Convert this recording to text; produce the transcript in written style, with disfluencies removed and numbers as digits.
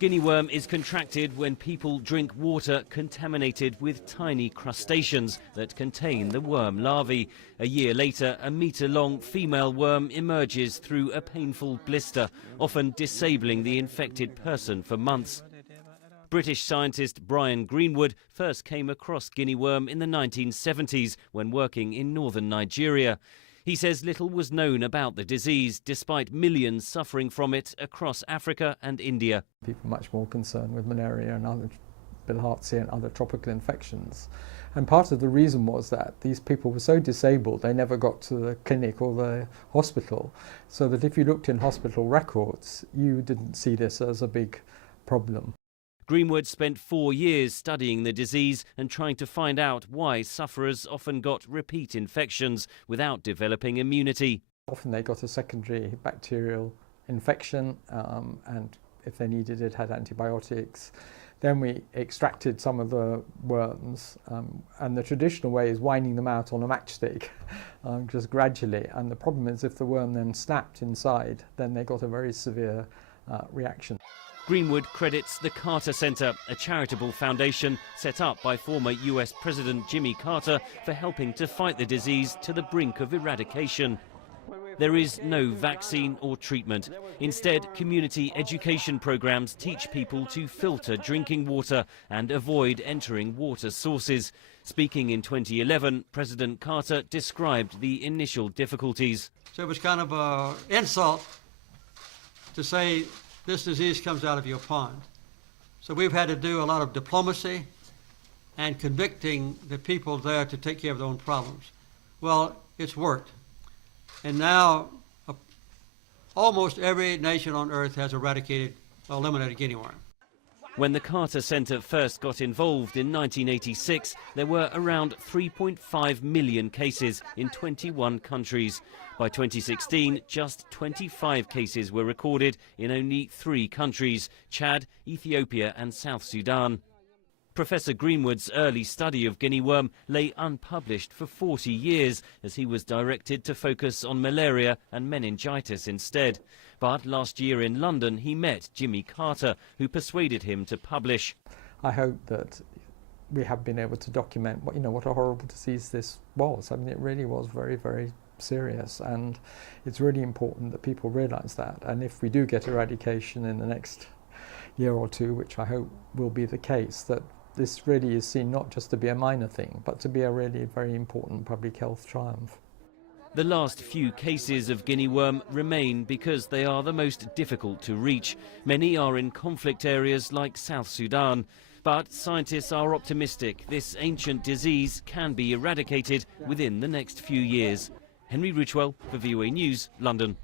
Guinea worm is contracted when people drink water contaminated with tiny crustaceans that contain the worm larvae. A year later, a metre-long female worm emerges through a painful blister, often disabling the infected person for months. British scientist Brian Greenwood first came across Guinea worm in the 1970s when working in northern Nigeria. He says little was known about the disease, despite millions suffering from it across Africa and India. People are much more concerned with malaria and other bilharzia and other tropical infections. And part of the reason was that these people were so disabled they never got to the clinic or the hospital, so that if you looked in hospital records, you didn't see this as a big problem. Greenwood spent 4 years studying the disease and trying to find out why sufferers often got repeat infections without developing immunity. Often they got a secondary bacterial infection and if they needed it had antibiotics. Then we extracted some of the worms and the traditional way is winding them out on a matchstick just gradually, and the problem is if the worm then snapped inside then they got a very severe reaction. Greenwood credits the Carter Center, a charitable foundation set up by former US President Jimmy Carter for helping to fight the disease to the brink of eradication. There is no vaccine or treatment. Instead, community education programs teach people to filter drinking water and avoid entering water sources. Speaking in 2011, President Carter described the initial difficulties. So it was kind of an insult to say this disease comes out of your pond. So we've had to do a lot of diplomacy and convicting the people there to take care of their own problems. Well, it's worked. And now almost every nation on earth has eradicated or eliminated Guinea worm. When the Carter Center first got involved in 1986, there were around 3.5 million cases in 21 countries. By 2016, just 25 cases were recorded in only 3 countries: Chad, Ethiopia and South Sudan. Professor Greenwood's early study of Guinea worm lay unpublished for 40 years as he was directed to focus on malaria and meningitis instead. But last year in London he met Jimmy Carter, who persuaded him to publish. I hope that we have been able to document what a horrible disease this was. I mean, it really was very, very serious, and it's really important that people realise that. And if we do get eradication in the next year or two, which I hope will be the case, that this really is seen not just to be a minor thing, but to be a really very important public health triumph. The last few cases of Guinea worm remain because they are the most difficult to reach. Many are in conflict areas like South Sudan. But scientists are optimistic this ancient disease can be eradicated within the next few years. Henry Ridgwell for VOA News, London.